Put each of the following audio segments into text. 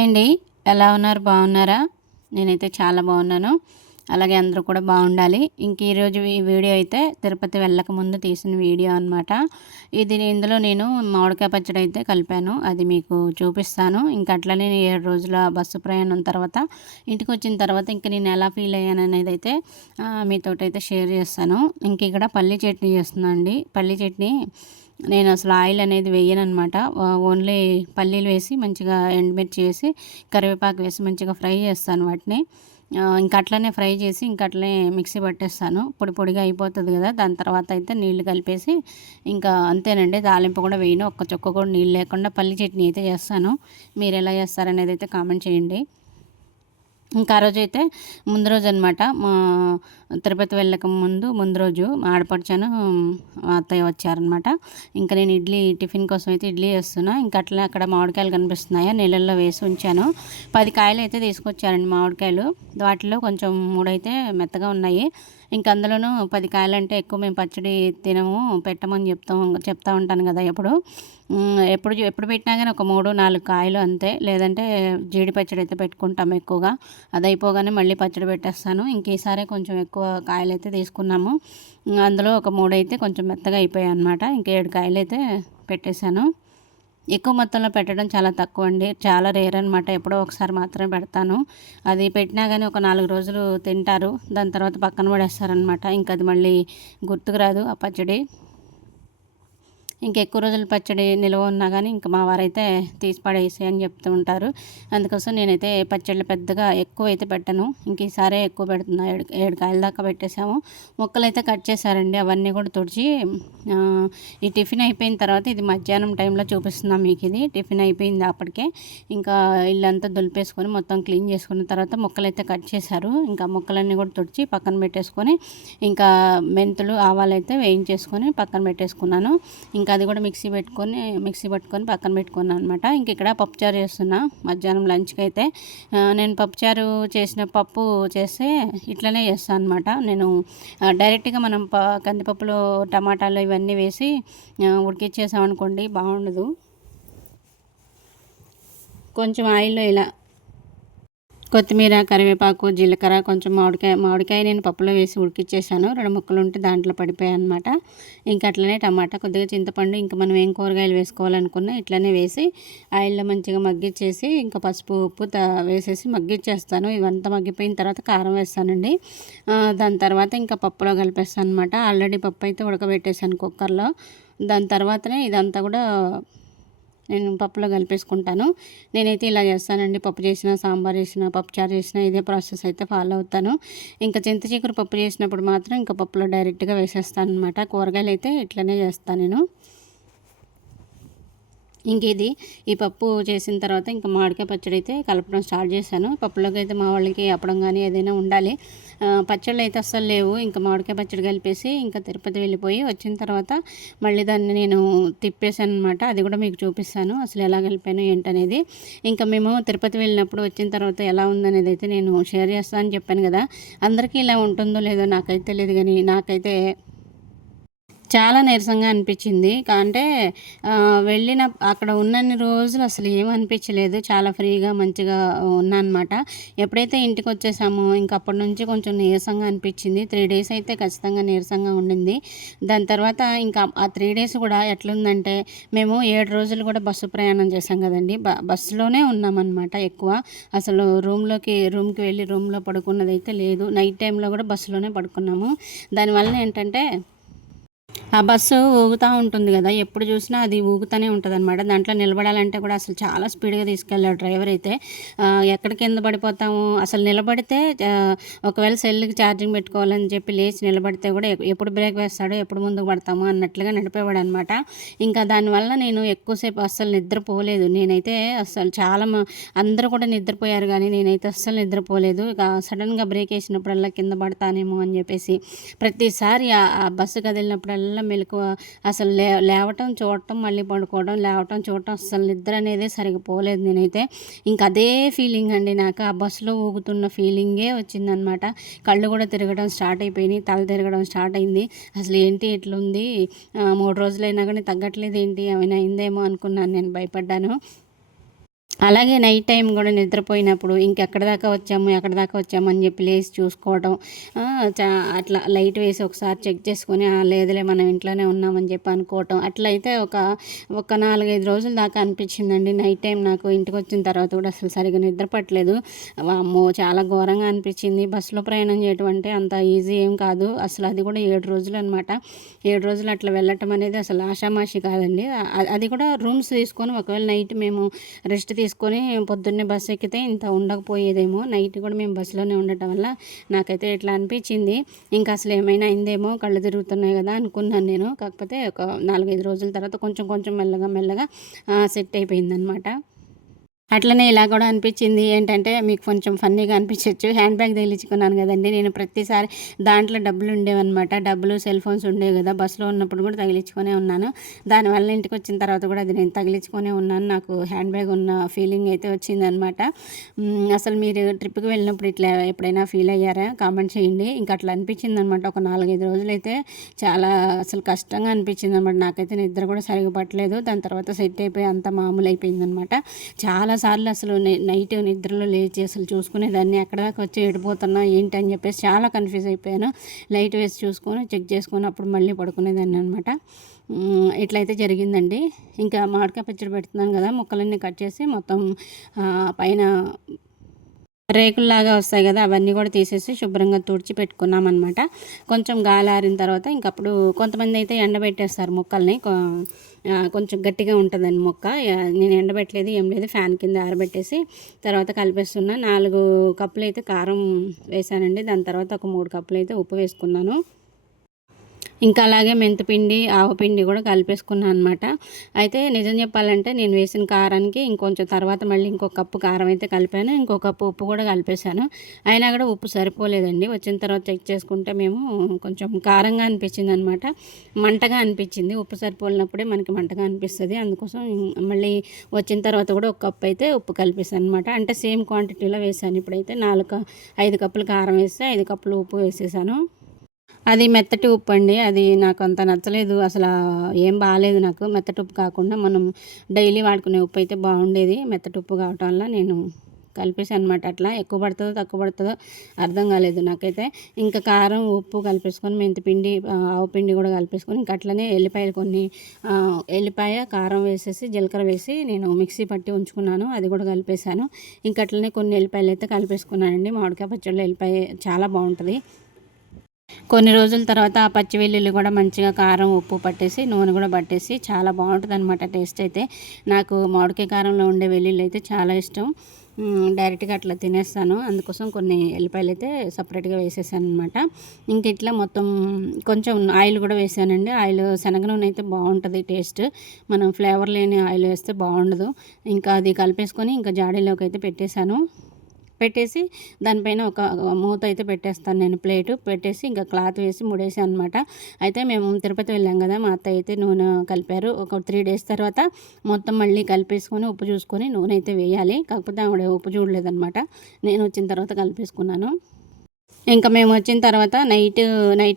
Hi అండి. ఎలా ఉన్నారు? బాగున్నారా? నేనైతే చాలా బాగున్నాను. అలాగే అందరూ కూడా బాగుండాలి. ఈరోజు ఈ వీడియో అయితే తిరుపతి వెళ్ళకముందు తీసిన వీడియో అనమాట. ఇందులో నేను మామిడికాయ పచ్చడి అయితే కలిపాను. అది మీకు చూపిస్తాను. అట్లనే 7 రోజుల బస్సు ప్రయాణం తర్వాత ఇంటికి వచ్చిన తర్వాత నేను ఎలా ఫీల్ అయ్యాను అనేది అయితే మీతోటైతే షేర్ చేస్తాను. ఇక్కడ పల్లీ చట్నీ చేస్తున్నాను అండి. పల్లీ చట్నీ నేను అసలు ఆయిల్ అనేది వేయననమాట. ఓన్లీ పల్లీలు వేసి మంచిగా ఎండుమిర్చి వేసి కరివేపాకు వేసి మంచిగా ఫ్రై చేస్తాను వాటిని. అట్లనే ఫ్రై చేసి అట్లనే మిక్సీ పట్టేస్తాను. పొడి పొడిగా అయిపోతుంది కదా. దాని తర్వాత అయితే నీళ్లు కలిపేసి అంతేనండి. తాలింపు కూడా వేయను. ఒక్క చుక్క కూడా నీళ్ళు లేకుండా పల్లి చట్నీ అయితే చేస్తాను. మీరు ఎలా చేస్తారనేది అయితే కామెంట్ చేయండి. ఆ రోజైతే ముందు రోజు అనమాట. మా తిరుపతి వెళ్ళక ముందు రోజు మా ఆడపడిచాను అత్తయ్య వచ్చారనమాట. నేను టిఫిన్ కోసం అయితే ఇడ్లీ చేస్తున్నా. అట్లా అక్కడ మామిడికాయలు కనిపిస్తున్నాయా, నీళ్ళల్లో వేసి ఉంచాను. 10 కాయలు అయితే తీసుకొచ్చారండి మామిడికాయలు. వాటిలో కొంచెం 3 అయితే మెత్తగా ఉన్నాయి. అందులోనూ 10 కాయలంటే ఎక్కువ మేము పచ్చడి తినము, పెట్టమని చెప్తా ఉంటాను కదా. ఎప్పుడు పెట్టినా కానీ ఒక 3, 4 కాయలు అంతే. లేదంటే జీడి పచ్చడి అయితే పెట్టుకుంటాము ఎక్కువగా. అది అయిపోగానే మళ్ళీ పచ్చడి పెట్టేస్తాను. ఈసారి కొంచెం ఎక్కువ కాయలు అయితే తీసుకున్నాము. అందులో ఒక 3 అయితే కొంచెం మెత్తగా అయిపోయాయి అనమాట. 7 కాయలు అయితే పెట్టేశాను. ఎక్కువ మొత్తంలో పెట్టడం చాలా తక్కువ అండి. చాలా రేర్ అనమాట. ఎప్పుడో ఒకసారి మాత్రమే పెడతాను. అది పెట్టినా కానీ ఒక 4 రోజులు తింటారు. దాని తర్వాత పక్కన పడేస్తారనమాట. అది మళ్ళీ గుర్తుకు రాదు ఆ పచ్చడి. ఎక్కువ రోజులు పచ్చడి నిల్వ ఉన్నా కానీ మా వారైతే తీసి పడేసి అని చెప్తూ ఉంటారు. అందుకోసం నేనైతే పచ్చళ్ళు పెద్దగా ఎక్కువ అయితే పెట్టను. ఈసారే ఎక్కువ పెడుతున్నా. 7 కాయల దాకా పెట్టేసాము. ముక్కలు అయితే కట్ చేశారండి. అవన్నీ కూడా తుడిచి ఈ టిఫిన్ అయిపోయిన తర్వాత ఇది మధ్యాహ్నం టైంలో చూపిస్తున్నాం మీకు. ఇది టిఫిన్ అయిపోయింది అప్పటికే. ఇల్లంతా దులిపేసుకొని మొత్తం క్లీన్ చేసుకున్న తర్వాత ముక్కలు అయితే కట్ చేశారు. ముక్కలన్నీ కూడా తుడిచి పక్కన పెట్టేసుకొని మెంతులు ఆవాలు అయితే వేయించేసుకొని పక్కన పెట్టేసుకున్నాను. అది కూడా మిక్సీ పట్టుకొని పక్కన పెట్టుకున్నాను అనమాట. ఇక్కడ పప్పుచారు చేస్తున్నా మధ్యాహ్నం లంచ్కి అయితే. నేను పప్పుచారు పప్పు చేస్తే ఇట్లనే చేస్తాను అనమాట. నేను డైరెక్ట్గా మనం కందిపప్పులో టమాటాలు ఇవన్నీ వేసి ఉడికిచ్చేసామనుకోండి బాగుండదు. కొంచెం ఆయిల్లో ఇలా కొత్తిమీర, కరివేపాకు, జీలకర్ర, కొంచెం మామిడికాయ నేను పప్పులో వేసి ఉడికిచ్చేసాను. 2 ముక్కలు ఉంటే దాంట్లో పడిపోయాయి అనమాట. అట్లనే టమాటా, కొద్దిగా చింతపండు, మనం ఏం కూరగాయలు వేసుకోవాలనుకున్నా ఇట్లనే వేసి ఆయిల్లో మంచిగా మగ్గిచ్చేసి పసుపు, ఉప్పు వేసేసి మగ్గిచ్చేస్తాను. ఇవంతా మగ్గిపోయిన తర్వాత కారం వేస్తానండి. దాని తర్వాత పప్పులో కలిపేస్తాను అనమాట. ఆల్రెడీ పప్పు అయితే ఉడకబెట్టేసాను కుక్కర్లో. దాని తర్వాతనే ఇదంతా కూడా నేను పప్పులో కలిపేసుకుంటాను. నేనైతే ఇలా చేస్తానండి. పప్పు చేసిన, సాంబార్ చేసిన, పప్పుచారు చేసిన ఇదే ప్రాసెస్ అయితే ఫాలో అవుతాను. చింత చిగురు పప్పు చేసినప్పుడు మాత్రం పప్పులో డైరెక్ట్గా వేసేస్తాను అనమాట. కూరగాయలు అయితే ఇట్లనే చేస్తాను నేను. ఈ పప్పు చేసిన తర్వాత మామిడికాయ పచ్చడి అయితే కలపడం స్టార్ట్ చేశాను. పప్పులోకి అయితే మా వాళ్ళకి అప్పడం కానీ ఏదైనా ఉండాలి. పచ్చళ్ళు అయితే అస్సలు లేవు. మామిడికాయ పచ్చడి కలిపేసి తిరుపతి వెళ్ళిపోయి వచ్చిన తర్వాత మళ్ళీ దాన్ని నేను తిప్పేశాను అనమాట. అది కూడా మీకు చూపిస్తాను అసలు ఎలా కలిపాను ఏంటనేది. మేము తిరుపతి వెళ్ళినప్పుడు వచ్చిన తర్వాత ఎలా ఉందనేది అయితే నేను షేర్ చేస్తానని చెప్పాను కదా. అందరికీ ఇలా ఉంటుందో లేదో నాకైతే తెలియదు, కానీ నాకైతే చాలా నీరసంగా అనిపించింది. అంటే వెళ్ళిన అక్కడ ఉన్నన్ని రోజులు అసలు ఏమనిపించలేదు. చాలా ఫ్రీగా మంచిగా ఉన్నానమాట. ఎప్పుడైతే ఇంటికి వచ్చేసామో అప్పటి నుంచి కొంచెం నీరసంగా అనిపించింది. 3 డేస్ అయితే ఖచ్చితంగా నీరసంగా ఉండింది. దాని తర్వాత ఆ 3 డేస్ కూడా ఎట్లుందంటే మేము 7 రోజులు కూడా బస్సు ప్రయాణం చేసాం కదండి. బస్సులోనే ఉన్నామన్నమాట ఎక్కువ. అసలు రూమ్కి వెళ్ళి రూమ్లో పడుకున్నది అయితే లేదు. నైట్ టైంలో కూడా బస్సులోనే పడుకున్నాము. దానివల్ల ఏంటంటే ఆ బస్సు ఊగుతూ ఉంటుంది కదా. ఎప్పుడు చూసినా అది ఊగుతూనే ఉంటుంది అనమాట. దాంట్లో నిలబడాలంటే కూడా అసలు చాలా స్పీడ్గా తీసుకెళ్ళాడు డ్రైవర్ అయితే. ఎక్కడ కింద పడిపోతాము అసలు. నిలబడితే ఒకవేళ సెల్కి ఛార్జింగ్ పెట్టుకోవాలని చెప్పి లేచి నిలబడితే కూడా ఎప్పుడు బ్రేక్ వేస్తాడో, ఎప్పుడు ముందుకు పడతామో అన్నట్లుగా నడిపేవాడు అనమాట. దానివల్ల నేను ఎక్కువసేపు అస్సలు నిద్రపోలేదు. నేనైతే అస్సలు అందరూ కూడా నిద్రపోయారు, కానీ నేనైతే అస్సలు నిద్రపోలేదు. సడన్గా బ్రేక్ వేసినప్పుడల్లా కింద పడతానేమో అని చెప్పేసి ప్రతిసారి ఆ బస్సు కదిలినప్పుడల్లా మెలకువ అసలు లేవటం, చూడటం, మళ్ళీ పడుకోవడం, లేవటం, చూడటం, అసలు నిద్ర అనేది సరిగా పోలేదు నేనైతే. అదే ఫీలింగ్ అండి నాకు. ఆ బస్సులో ఊగుతున్న ఫీలింగే వచ్చిందనమాట. కళ్ళు కూడా తిరగడం స్టార్ట్ అయిపోయినాయి, తల తిరగడం స్టార్ట్ అయింది. అసలు ఏంటి ఇట్లుంది, 3 రోజులైనా కానీ తగ్గట్లేదు ఏంటి, ఏమైనా అయిందేమో అనుకున్నాను. నేను భయపడ్డాను. అలాగే నైట్ టైం కూడా నిద్రపోయినప్పుడు ఇంకెక్కడి దాకా వచ్చాము, ఎక్కడి దాకా వచ్చాము అని చెప్పి లేసి చూసుకోవడం. అట్లా లైట్ వేసి ఒకసారి చెక్ చేసుకొని లేదులే మనం ఇంట్లోనే ఉన్నామని చెప్పి అనుకోవటం. అట్లా అయితే ఒక 4, 5 రోజుల దాకా అనిపించిందండి. నైట్ టైం నాకు ఇంటికి వచ్చిన తర్వాత కూడా అసలు సరిగ్గా నిద్ర పట్టలేదు. వామ్మో! చాలా ఘోరంగా అనిపించింది. బస్సులో ప్రయాణం చేయటం అంటే అంత ఈజీ ఏం కాదు. అసలు అది కూడా 7 రోజులు అనమాట. 7 రోజులు అట్లా వెళ్ళటం అనేది అసలు ఆషామాషి కాదండి. అది కూడా రూమ్స్ తీసుకొని ఒకవేళ నైట్ మేము రెస్ట్ తీసుకొని పొద్దున్నే బస్సు ఎక్కితే ఇంత ఉండకపోయేదేమో. నైట్ కూడా మేము బస్సులోనే ఉండటం వల్ల నాకైతే ఇట్లా అనిపించింది. ఇంకా అసలు ఏమైనా అయిందేమో, కళ్ళు తిరుగుతున్నాయి కదా అనుకున్నాను నేను. కాకపోతే ఒక 4, 5 రోజుల తర్వాత కొంచెం కొంచెం మెల్లగా మెల్లగా సెట్ అయిపోయిందనమాట. అట్లనే ఇలా కూడా అనిపించింది. ఏంటంటే మీకు కొంచెం ఫన్నీగా అనిపించవచ్చు. హ్యాండ్ బ్యాగ్ తగిలించుకున్నాను కదండీ! నేను ప్రతిసారి దాంట్లో డబ్బులు ఉండేవన్నమాట. డబ్బులు, సెల్ ఫోన్స్ ఉండేవి కదా! బస్సులో ఉన్నప్పుడు కూడా తగిలించుకొనే ఉన్నాను. దానివల్ల ఇంటికి వచ్చిన తర్వాత కూడా అది నేను తగిలించుకొనే ఉన్నాను. నాకు హ్యాండ్ బ్యాగ్ ఉన్న ఫీలింగ్ అయితే వచ్చిందనమాట. అసలు మీరు ట్రిప్‌కి వెళ్ళినప్పుడు ఇట్లా ఎప్పుడైనా ఫీల్ అయ్యారా? కామెంట్ చేయండి. ఇంకా అట్లా అనిపించిందనమాట. ఒక 4, 5 రోజులైతే చాలా అసలు కష్టంగా అనిపించిందనమాట. నాకైతే నిద్ర కూడా సరిగ్గా పట్టలేదు. దాని తర్వాత సెట్ అయిపోయి అంతా మామూలు అయిపోయిందనమాట. చాలా సార్లు అసలు నైట్ నిద్రలో లేచి అసలు చూసుకునేదాన్ని. ఎక్కడ దాకా వచ్చి ఎడిపోతున్నా ఏంటి అని చెప్పేసి చాలా కన్ఫ్యూజ్ అయిపోయాను. లైట్ వేసి చూసుకొని చెక్ చేసుకొని అప్పుడు మళ్ళీ పడుకునేదాన్ని అనమాట. ఇట్లయితే జరిగిందండి. ఇంకా మామిడికాయ పచ్చడి పెడుతున్నాను కదా, ముక్కలన్నీ కట్ చేసి మొత్తం పైన రేకుల్లాగా వస్తాయి కదా, అవన్నీ కూడా తీసేసి శుభ్రంగా తుడిచి పెట్టుకున్నామన్నమాట. కొంచెం గాలారిన తర్వాత ఇంకప్పుడు కొంతమంది అయితే ఎండబెట్టేస్తారు ముక్కల్ని. కొంచెం గట్టిగా ఉంటుందని మొక్క. నేను ఎండబెట్టలేదు, ఏం లేదు, ఫ్యాన్ కింద ఆరబెట్టేసి తర్వాత కలిపేస్తున్నా. 4 కప్పులు అయితే కారం వేసానండి. దాని తర్వాత ఒక 3 కప్పులు అయితే ఉప్పు వేసుకున్నాను. ఇంకా అలాగే మెంతిపిండి, ఆవపిండి కూడా కలిపేసుకున్నాను అనమాట. అయితే నిజం చెప్పాలంటే నేను వేసిన కారానికి ఇంకొంచెం తర్వాత మళ్ళీ ఇంకొక కప్పు కారం అయితే కలిపాను. ఇంకో కప్పు ఉప్పు కూడా కలిపేశాను. అయినా కూడా ఉప్పు సరిపోలేదండి. వచ్చిన తర్వాత చెక్ చేసుకుంటే మేము కొంచెం కారంగా అనిపించింది అనమాట. మంటగా అనిపించింది. ఉప్పు సరిపోలినప్పుడే మనకి మంటగా అనిపిస్తుంది. అందుకోసం మళ్ళీ వచ్చిన తర్వాత కూడా ఒక కప్పు అయితే ఉప్పు కలిపేసాను అనమాట. అంటే సేమ్ క్వాంటిటీలో వేసాను. ఇప్పుడైతే 5 కప్పులు కారం వేస్తే 5 కప్పులు ఉప్పు వేసేసాను. అది మెత్తటి ఉప్పు అండి. అది నాకు అంత నచ్చలేదు. అసలు ఏం బాలేదు నాకు. మెత్తటి ఉప్పు కాకుండా మనం డైలీ వాడుకునే ఉప్పు అయితే బాగుండేది. మెత్తటి ఉప్పు కావటం వల్ల నేను కలిపేసాను అనమాట. అట్లా ఎక్కువ పడుతుందో తక్కువ పడుతుందో అర్థం కాలేదు నాకైతే. ఇంకా కారం, ఉప్పు కలిపేసుకొని మెంతిపిండి, ఆవపిండి కూడా కలిపేసుకొని ఇంకా అట్లనే ఎల్లిపాయ, కారం వేసేసి జీలకర్ర వేసి నేను మిక్సీ పట్టి ఉంచుకున్నాను. అది కూడా కలిపేసాను. ఇంకా అట్లనే కొన్ని ఎల్లిపాయలు అయితే కలిపేసుకున్నానండి. మామిడికాయ పచ్చడిలో ఎల్లిపాయ చాలా బాగుంటుంది. కొన్ని రోజుల తర్వాత ఆ పచ్చి వెల్లుల్లి కూడా మంచిగా కారం, ఉప్పు పట్టేసి నూనె కూడా పట్టేసి చాలా బాగుంటుందన్నమాట టేస్ట్ అయితే. నాకు మామిడికాయ కారంలో ఉండే వెల్లుల్లి అయితే చాలా ఇష్టం. డైరెక్ట్గా అట్లా తినేస్తాను. అందుకోసం కొన్ని ఎల్లిపాయలు అయితే సపరేట్గా వేసేసాను అనమాట. ఇంక ఇట్లా మొత్తం కొంచెం ఆయిల్ కూడా వేసానండి. ఆయిల్ శనగ నూనె అయితే బాగుంటుంది టేస్ట్. మనం ఫ్లేవర్ లేని ఆయిల్ వేస్తే బాగుండదు. ఇంకా అది కలిపేసుకొని ఇంకా జాడీలోకి అయితే పెట్టేసి దానిపైన ఒక మూత అయితే పెట్టేస్తాను నేను. ప్లేటు పెట్టేసి ఇంకా క్లాత్ వేసి ముడేసాను అనమాట. అయితే మేము తిరుపతి వెళ్ళాం కదా, మా అత్త అయితే నూనె కలిపారు. ఒక 3 డేస్ తర్వాత మొత్తం మళ్ళీ కలిపేసుకొని ఉప్పు చూసుకొని నూనె అయితే వేయాలి. కాకపోతే ఆవిడ ఉప్పు చూడలేదనమాట. నేను వచ్చిన తర్వాత కలిపేసుకున్నాను. ఇంకా మేము వచ్చిన తర్వాత నైట్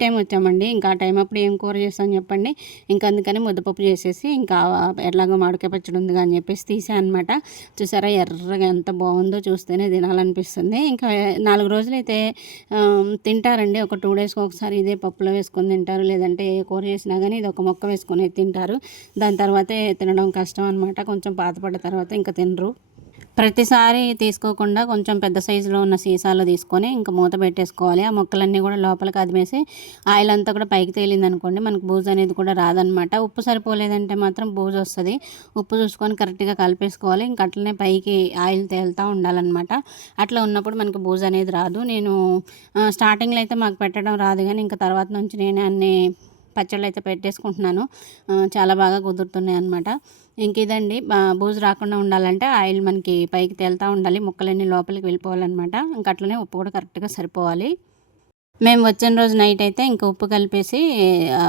టైం వచ్చామండి. ఇంకా ఆ టైం అప్పుడు ఏం కూర చేస్తామని చెప్పండి. ఇంకా అందుకని ముద్దపప్పు చేసేసి ఇంకా ఎట్లాగో మామిడికాయ పచ్చడి ఉందిగా అని చెప్పేసి తీసాను అనమాట. చూసారా ఎర్రగా ఎంత బాగుందో, చూస్తేనే తినాలనిపిస్తుంది. ఇంకా 4 రోజులైతే తింటారండి. ఒక 2 డేస్కి ఒకసారి ఇదే పప్పులో వేసుకొని తింటారు. లేదంటే ఏ కూర చేసినా కానీ ఇది ఒక మొక్క వేసుకొని తింటారు. దాని తర్వాతే తినడం కష్టం అనమాట. కొంచెం పాతపడ్డ తర్వాత ఇంకా తినరు. ప్రతిసారి తీసుకోకుండా కొంచెం పెద్ద సైజులో ఉన్న సీసాలో తీసుకొని ఇంకా మూత పెట్టేసుకోవాలి. ఆ ముక్కలన్నీ కూడా లోపలికి అదిమేసి ఆయిల్ అంతా కూడా పైకి తేలిందనుకోండి మనకు బూజు అనేది కూడా రాదనమాట. ఉప్పు సరిపోలేదంటే మాత్రం బూజు వస్తుంది. ఉప్పు చూసుకొని కరెక్ట్గా కలిపేసుకోవాలి. ఇంక అట్లనే పైకి ఆయిల్ తేలుతూ ఉండాలన్నమాట. అట్లా ఉన్నప్పుడు మనకు బూజు అనేది రాదు. నేను స్టార్టింగ్లో అయితే మాకు పెట్టడం రాదు, కానీ ఇంకా తర్వాత నుంచి నేనే అన్ని పచ్చళ్ళు అయితే పెట్టేసుకుంటున్నాను. చాలా బాగా కుదురుతున్నాయి అనమాట. ఇంక ఇదండి, బూజు రాకుండా ఉండాలంటే ఆయిల్ మనకి పైకి తేలుతూ ఉండాలి. ముక్కలన్నీ లోపలికి వెళ్ళిపోవాలన్నమాట. ఇంక అట్లనే ఉప్పు కూడా కరెక్ట్గా సరిపోవాలి. మేము వచ్చిన రోజు నైట్ అయితే ఇంక ఉప్పు కలిపేసి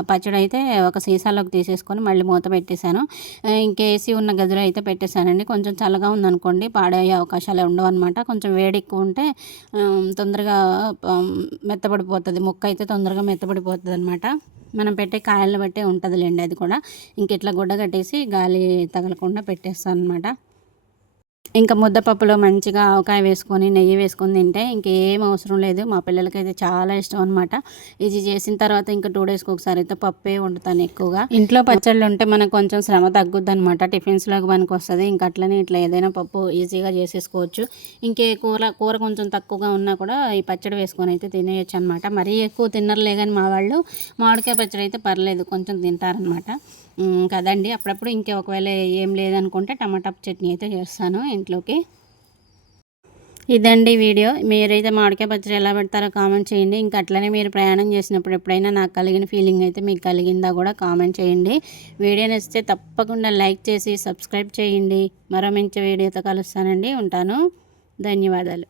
పచ్చడి అయితే ఒక సీసాలోకి తీసేసుకొని మళ్ళీ మూత పెట్టేశాను. ఇంకేసి ఉన్న గదిలో అయితే పెట్టేశానండి. కొంచెం చల్లగా ఉందనుకోండి పాడయ్యే అవకాశాలు ఉండవు అనమాట. కొంచెం వేడి ఎక్కువ ఉంటే తొందరగా మెత్తబడిపోతుంది. ముక్క అయితే తొందరగా మెత్తబడిపోతుంది అనమాట. మనం పెట్టే కాయలను బట్టే ఉంటుందిలేండి అది కూడా. ఇంక ఇట్లా గుడ్డ కట్టేసి గాలి తగలకుండా పెట్టేస్తాను అనమాట. ఇంకా ముద్దపప్పులో మంచిగా ఆవకాయ వేసుకొని నెయ్యి వేసుకొని తింటే ఇంకేం అవసరం లేదు. మా పిల్లలకైతే చాలా ఇష్టం అనమాట. ఇది చేసిన తర్వాత ఇంకా 2 డేస్కి ఒకసారి అయితే పప్పే వండుతాను ఎక్కువగా. ఇంట్లో పచ్చళ్ళు ఉంటే మనకు కొంచెం శ్రమ తగ్గుద్ది అనమాట. టిఫిన్స్లోకి పనికి వస్తుంది. ఇంకా అట్లనే ఇట్లా ఏదైనా పప్పు ఈజీగా చేసేసుకోవచ్చు. ఇంకే కూర కొంచెం తక్కువగా ఉన్నా కూడా ఈ పచ్చడి వేసుకొని అయితే తినేయచ్చు అనమాట. మరీ ఎక్కువ తిన్నర్లే కానీ మా వాళ్ళు మామిడికాయ పచ్చడి అయితే పర్లేదు, కొంచెం తింటారనమాట. కదండి. అప్పుడప్పుడు ఇంకా ఒకవేళ ఏం లేదనుకుంటే టమాటా చట్నీ అయితే చేస్తాను ఇంట్లోకి. ఇదండి వీడియో. మీరైతే మామిడికాయ పచ్చడి ఎలా పెడతారో కామెంట్ చేయండి. ఇంకా అట్లనే మీరు ప్రయాణం చేసినప్పుడు ఎప్పుడైనా నాకు కలిగిన ఫీలింగ్ అయితే మీకు కలిగిందా కూడా కామెంట్ చేయండి. వీడియో నచ్చితే తప్పకుండా లైక్ చేసి సబ్స్క్రైబ్ చేయండి. మరో మంచి వీడియోతో కలుస్తానండి. ఉంటాను. ధన్యవాదాలు.